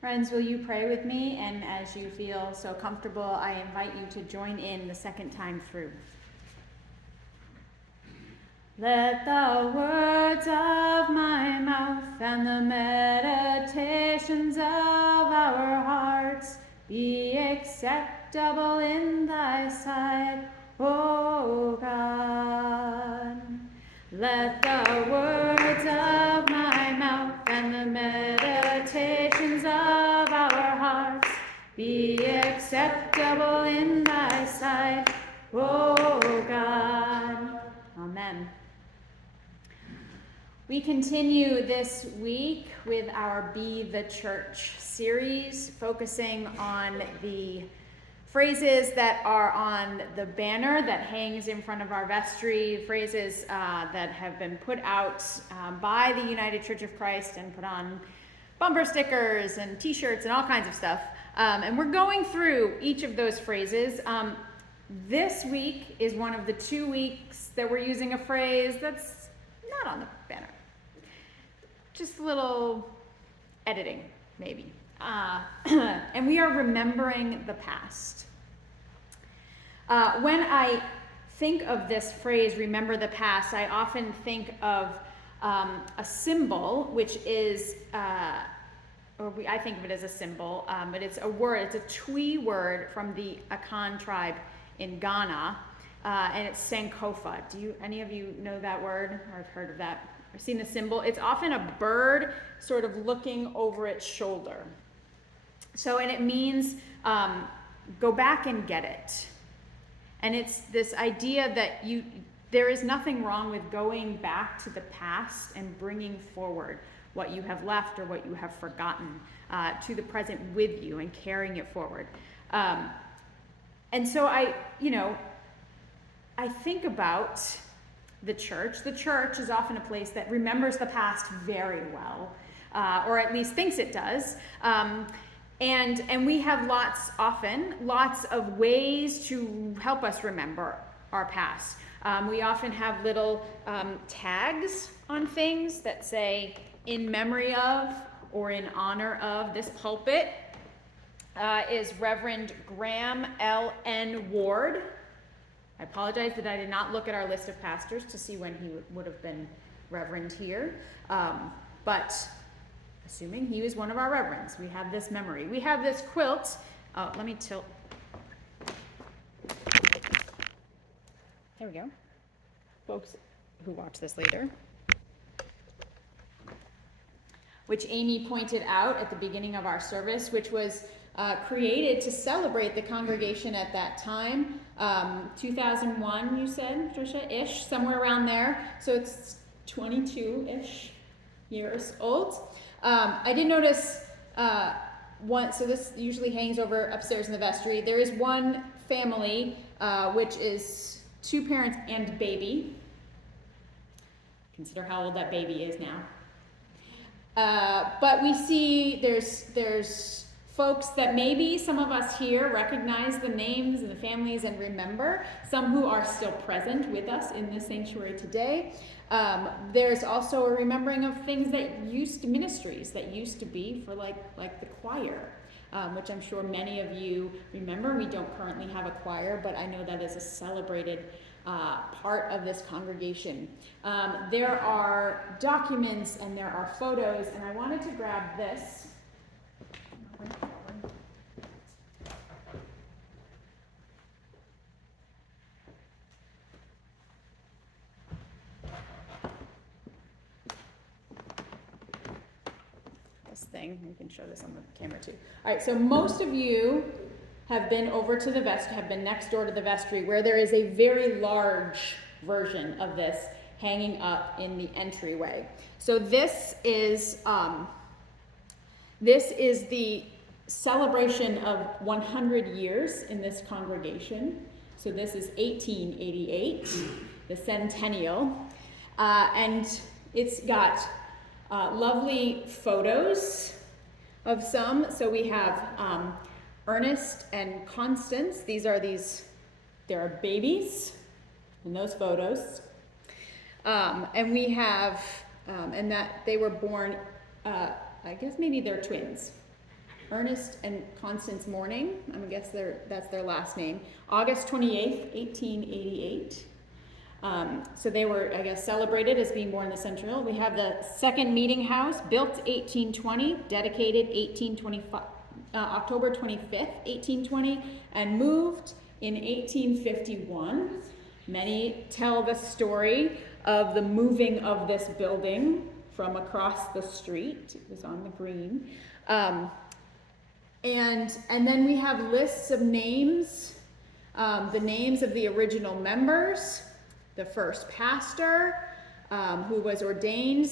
Friends, will you pray with me? And as you feel so comfortable, I invite you to join in the second time through. Let the words of my mouth and the meditations of our hearts be acceptable in thy sight, O God. Let the words of my mouth and the meditations of our hearts be acceptable in thy sight, O God. Amen. We continue this week with our Be the Church series, focusing on the phrases that are on the banner that hangs in front of our vestry, phrases that have been put out by the United Church of Christ and put on bumper stickers and t-shirts and all kinds of stuff. And we're going through each of those phrases. This week is one of the 2 weeks that we're using a phrase that's not on the banner. Just a little editing, maybe. And we are remembering the past. When I think of this phrase, remember the past, I often think of a symbol, which is, I think of it as a symbol, but it's a word, it's a Twi word from the Akan tribe in Ghana, and it's Sankofa. Any of you know that word or have heard of that? I've seen the symbol. It's often a bird sort of looking over its shoulder. And it means go back and get it. And it's this idea that there is nothing wrong with going back to the past and bringing forward what you have left or what you have forgotten to the present with you and carrying it forward. And so I think about the church. The church is often a place that remembers the past very well, or at least thinks it does. And we have lots of ways to help us remember our past. We often have little tags on things that say in memory of or in honor of. This pulpit is Reverend Graham L.N. Ward. I apologize that I did not look at our list of pastors to see when he would have been reverend here. But assuming he was one of our reverends, we have this memory. We have this quilt. Let me tilt. There we go. Folks who watch this later. Which Amy pointed out at the beginning of our service, which was created to celebrate the congregation at that time. 2001, you said, Trisha-ish, somewhere around there. So it's 22-ish years old. I did notice so this usually hangs over upstairs in the vestry. There is one family, which is 2 parents and baby. Consider how old that baby is now. But we see there's folks that maybe some of us here recognize the names and the families and remember, some who are still present with us in this sanctuary today. There's also a remembering of things ministries that used to be for like the choir, which I'm sure many of you remember. We don't currently have a choir, but I know that is a celebrated part of this congregation. There are documents and there are photos, and I wanted to grab this. Thing. We can show this on the camera too. All right, so most of you have been over to the vestry, have been next door to the vestry, where there is a very large version of this hanging up in the entryway. So this is the celebration of 100 years in this congregation. So this is 1888, the centennial, and it's got lovely photos of some. So we have Ernest and Constance. There are babies in those photos. And we have, and that they were born, I guess maybe they're twins. Ernest and Constance Morning. I guess that's their last name. August 28th, 1888. So they were, I guess, celebrated as being born in the Centennial. We have the second meeting house, built 1820, dedicated 1825, October 25th, 1820, and moved in 1851. Many tell the story of the moving of this building from across the street. It was on the green. And then we have lists of names, the names of the original members, the first pastor, who was ordained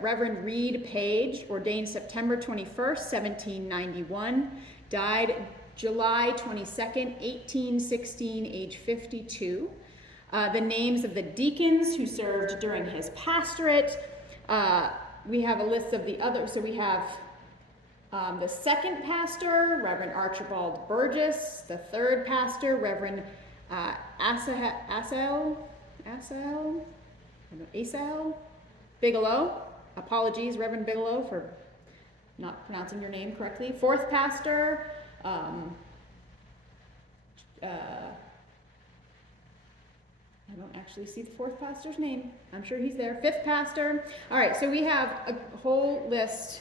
Reverend Reed Page, ordained September 21st, 1791, died July 22nd, 1816, age 52. The names of the deacons who served during his pastorate. We have a list of the others. So we have the second pastor, Reverend Archibald Burgess. The third pastor, Reverend Asahel Bigelow. Apologies, Reverend Bigelow, for not pronouncing your name correctly. Fourth pastor, I don't actually see the fourth pastor's name. I'm sure he's there. Fifth pastor. All right, so we have a whole list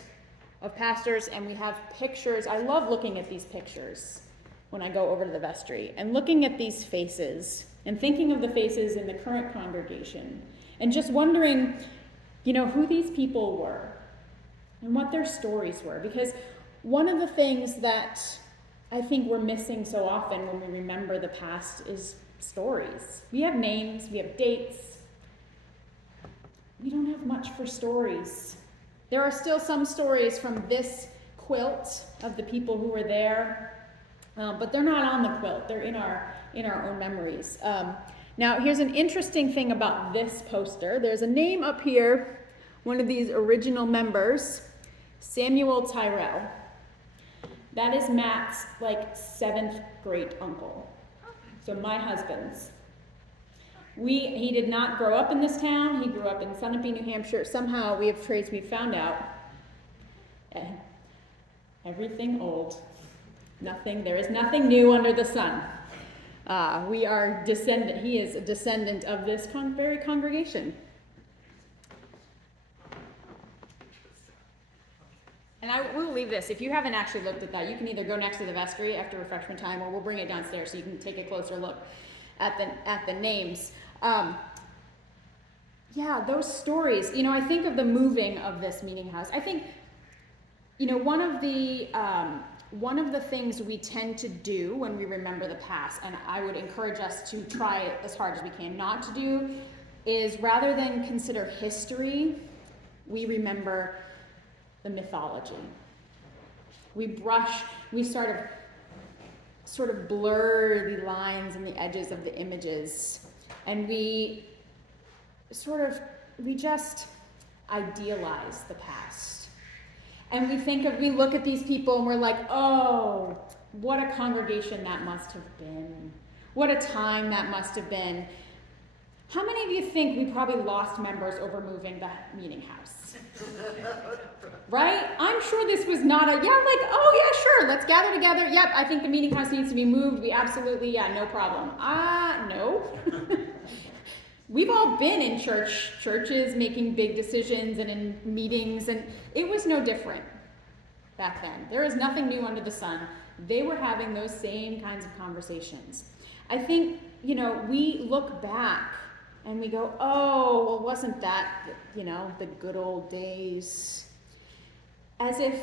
of pastors, and we have pictures. I love looking at these pictures when I go over to the vestry and looking at these faces and thinking of the faces in the current congregation and just wondering, who these people were and what their stories were. Because one of the things that I think we're missing so often when we remember the past is stories. We have names, we have dates. We don't have much for stories. There are still some stories from this quilt of the people who were there, but they're not on the quilt. They're in our own memories. Now, here's an interesting thing about this poster. There's a name up here, one of these original members, Samuel Tyrrell. That is Matt's, 7th great uncle. So my husband's. He did not grow up in this town. He grew up in Sunapee, New Hampshire. Somehow we have traced, we found out everything old. There is nothing new under the sun. He is a descendant of this very congregation. And I will leave this. If you haven't actually looked at that, you can either go next to the vestry after refreshment time, or we'll bring it downstairs so you can take a closer look at the names. Those stories. I think of the moving of this meeting house. I think, one of the things we tend to do when we remember the past, and I would encourage us to try as hard as we can not to do, is rather than consider history, we remember the mythology. We sort of blur the lines and the edges of the images, and we just idealize the past. And we look at these people and we're like, oh, what a congregation that must have been. What a time that must have been. How many of you think we probably lost members over moving the meeting house? Right? I'm sure this was not sure, let's gather together. Yep, I think the meeting house needs to be moved. We absolutely, no problem. No. We've all been in churches making big decisions and in meetings, and it was no different back then. There is nothing new under the sun. They were having those same kinds of conversations. I think, we look back and we go, oh, well, wasn't that, the good old days? As if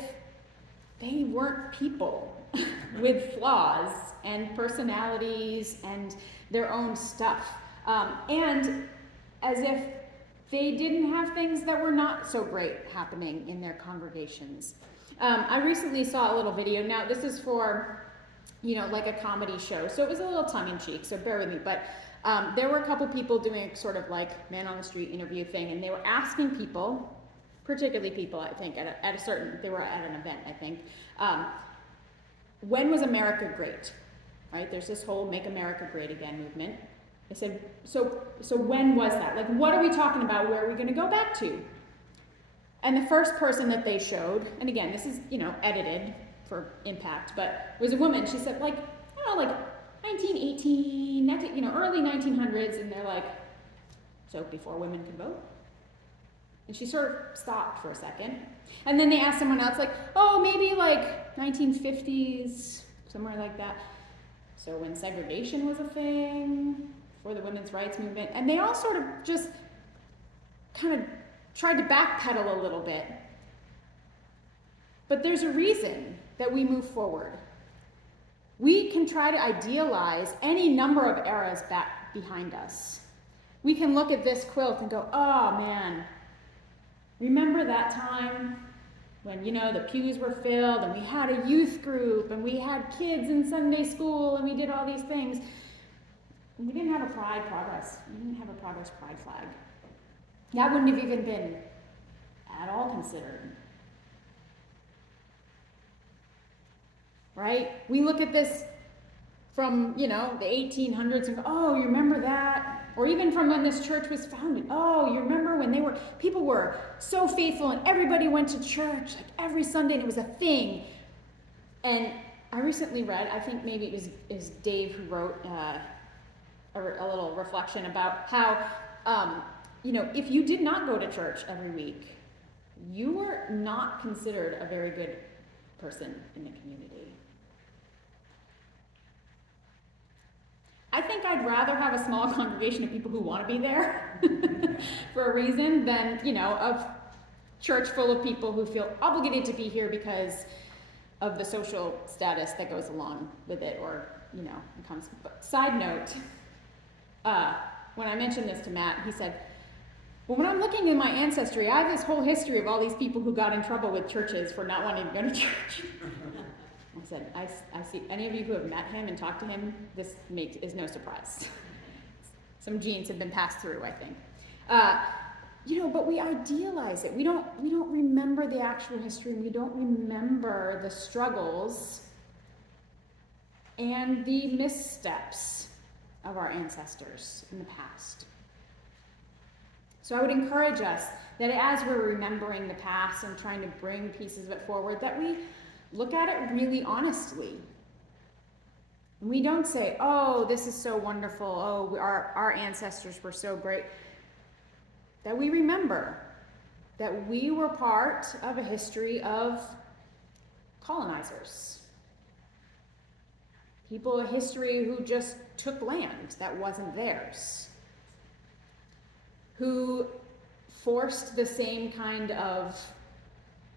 they weren't people with flaws and personalities and their own stuff. And as if they didn't have things that were not so great happening in their congregations. I recently saw a little video. Now, this is for, a comedy show. So it was a little tongue-in-cheek, so bear with me. But there were a couple people doing sort of man on the street interview thing, and they were asking people, particularly people, I think, they were at an event, I think, when was America great? Right? There's this whole Make America Great Again movement. I said, so when was that? What are we talking about? Where are we going to go back to? And the first person that they showed, and again, this is, edited, for impact, but it was a woman. She said, like, I don't know, like 1918, early 1900s, and they're like, so before women could vote? And she sort of stopped for a second. And then they asked someone else, like, oh, maybe like 1950s, somewhere like that. So when segregation was a thing, for the women's rights movement, and they all sort of just kind of tried to backpedal a little bit. But there's a reason that we move forward. We can try to idealize any number of eras back behind us. We can look at this quilt and go, oh man, remember that time when, the pews were filled and we had a youth group and we had kids in Sunday school and we did all these things. And we didn't have a progress. We didn't have a progress pride flag. That wouldn't have even been at all considered. Right? We look at this from, the 1800s and go, oh, you remember that? Or even from when this church was founded. Oh, you remember when people were so faithful and everybody went to church like every Sunday and it was a thing. And I recently read, I think maybe it was Dave who wrote a little reflection about how, if you did not go to church every week, you were not considered a very good person in the community. I think I'd rather have a small congregation of people who want to be there for a reason than, a church full of people who feel obligated to be here because of the social status that goes along with it, or, it comes. But side note, when I mentioned this to Matt, he said, well, when I'm looking in my ancestry, I have this whole history of all these people who got in trouble with churches for not wanting to go to church. I said, I see any of you who have met him and talked to him, this is no surprise. Some genes have been passed through, I think. But we idealize it. We don't remember the actual history, and we don't remember the struggles and the missteps of our ancestors in the past. So I would encourage us that as we're remembering the past and trying to bring pieces of it forward, that we look at it really honestly. We don't say, oh, this is so wonderful, oh, our ancestors were so great. That we remember that we were part of a history of colonizers. People, a history who just took land that wasn't theirs. Who forced the same kind of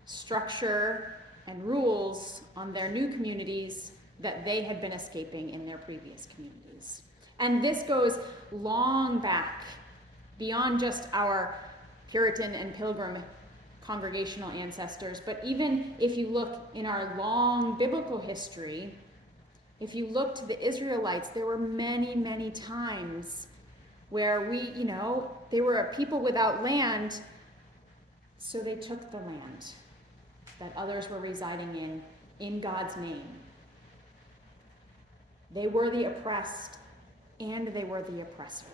structure and rules on their new communities that they had been escaping in their previous communities. And this goes long back, beyond just our Puritan and Pilgrim congregational ancestors, but even if you look in our long biblical history, if you look to the Israelites, there were many, many times where they were a people without land, so they took the land that others were residing in God's name. They were the oppressed, and they were the oppressor.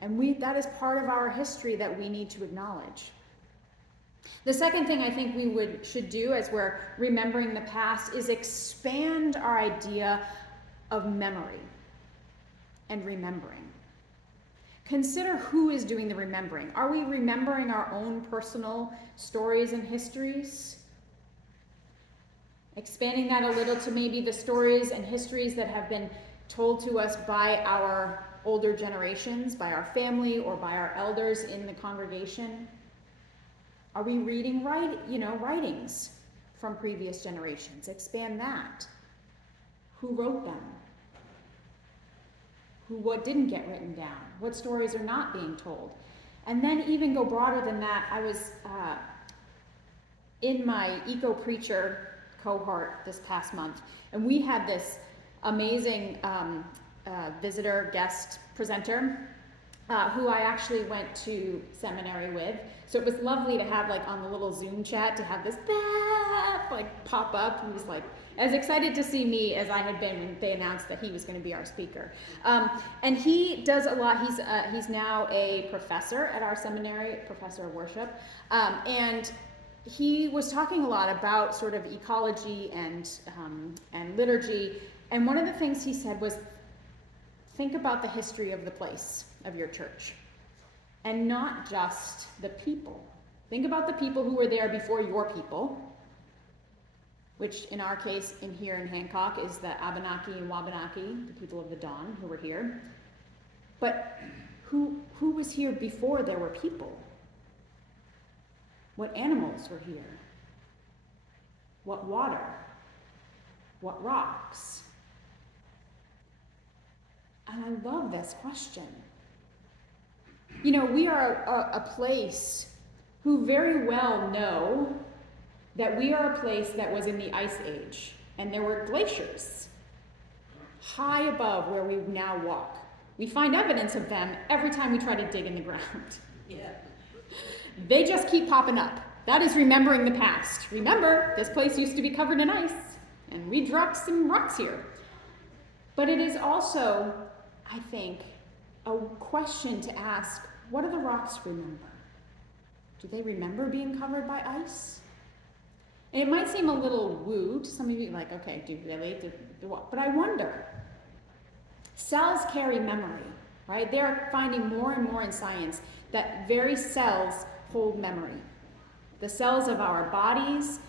And that is part of our history that we need to acknowledge. The second thing I think we should do as we're remembering the past is expand our idea of memory and remembering. Consider who is doing the remembering. Are we remembering our own personal stories and histories? Expanding that a little to maybe the stories and histories that have been told to us by our older generations, by our family, or by our elders in the congregation. Are we reading writings from previous generations? Expand that. Who wrote them? What didn't get written down? What stories are not being told? And then even go broader than that. I was in my Eco Preacher cohort this past month, and we had this amazing visitor, guest presenter, who I actually went to seminary with. So it was lovely to have, on the little Zoom chat, to have this pop up. He was as excited to see me as I had been when they announced that he was going to be our speaker. And he does a lot. He's now a professor at our seminary, professor of worship. And he was talking a lot about sort of ecology and liturgy. And one of the things he said was, think about the history of the place of your church, and not just the people. Think about the people who were there before your people, which in our case, here in Hancock, is the Abenaki and Wabanaki, the people of the dawn who were here. But who was here before there were people? What animals were here? What water? What rocks? And I love this question. You know, we are a place who very well know that we are a place that was in the Ice Age, and there were glaciers high above where we now walk. We find evidence of them every time we try to dig in the ground. Yeah. They just keep popping up. That is remembering the past. Remember, this place used to be covered in ice, and we dropped some rocks here. But it is also, I think, a question to ask, what do the rocks remember? Do they remember being covered by ice? And it might seem a little woo to some of you, like, okay, do you really? But I wonder. Cells carry memory, right? They're finding more and more in science that very cells hold memory. The cells of our bodies,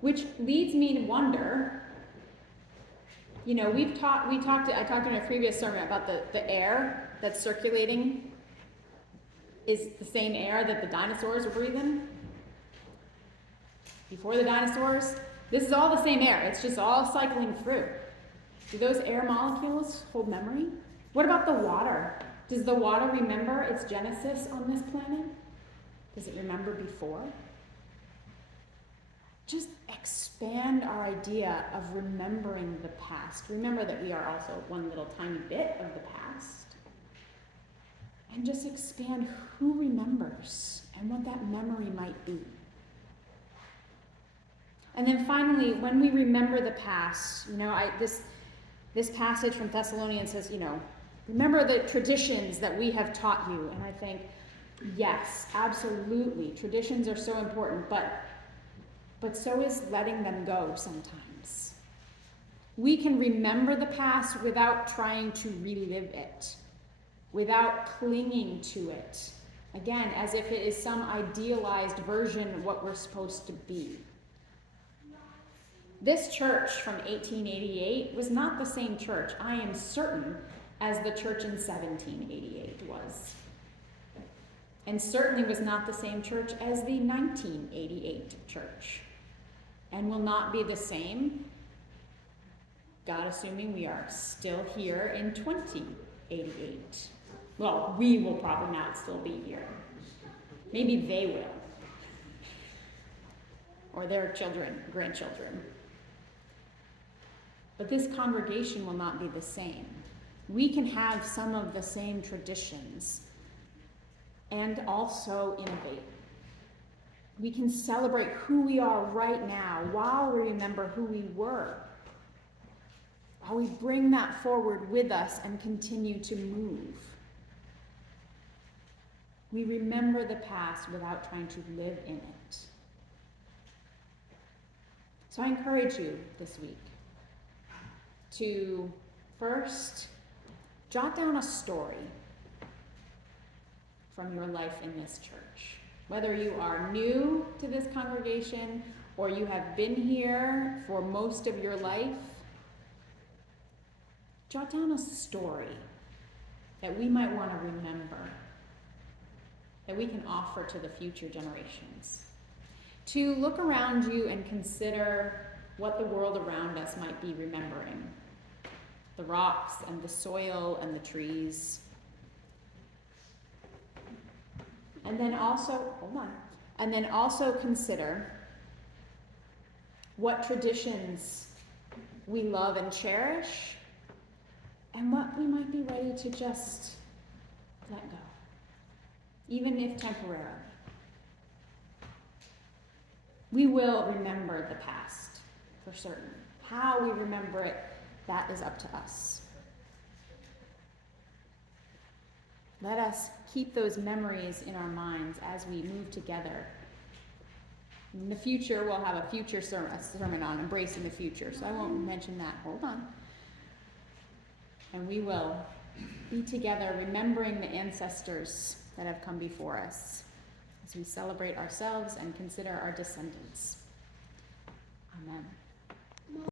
which leads me to wonder, you know, I talked in a previous sermon about the air that's circulating is the same air that the dinosaurs were breathing. Before the dinosaurs, this is all the same air. It's just all cycling through. Do those air molecules hold memory? What about the water? Does the water remember its genesis on this planet? Does it remember before? Just expand our idea of remembering the past. Remember that we are also one little tiny bit of the past. And just expand who remembers and what that memory might be. And then finally, when we remember the past, you know, this passage from Thessalonians says, you know, remember the traditions that we have taught you. And I think, yes, absolutely. Traditions are so important, but so is letting them go sometimes. We can remember the past without trying to relive it, without clinging to it. Again, as if it is some idealized version of what we're supposed to be. This church from 1888 was not the same church, I am certain, as the church in 1788 was. And certainly was not the same church as the 1988 church. And will not be the same, God assuming we are still here in 2088. Well, we will probably not still be here. Maybe they will. Or their children, grandchildren. But this congregation will not be the same. We can have some of the same traditions and also innovate. We can celebrate who we are right now while we remember who we were. While we bring that forward with us and continue to move. We remember the past without trying to live in it. So I encourage you this week to first jot down a story from your life in this church. Whether you are new to this congregation or you have been here for most of your life, jot down a story that we might want to remember, that we can offer to the future generations. To look around you and consider what the world around us might be remembering. The rocks and the soil and the trees. And then also consider what traditions we love and cherish and what we might be ready to just let go, even if temporarily. We will remember the past for certain. How we remember it, that is up to us. Let us keep those memories in our minds as we move together In the future, we'll have a future sermon on embracing the future, so I won't mention that. Hold on. And we will be together remembering the ancestors that have come before us as we celebrate ourselves and consider our descendants. Amen.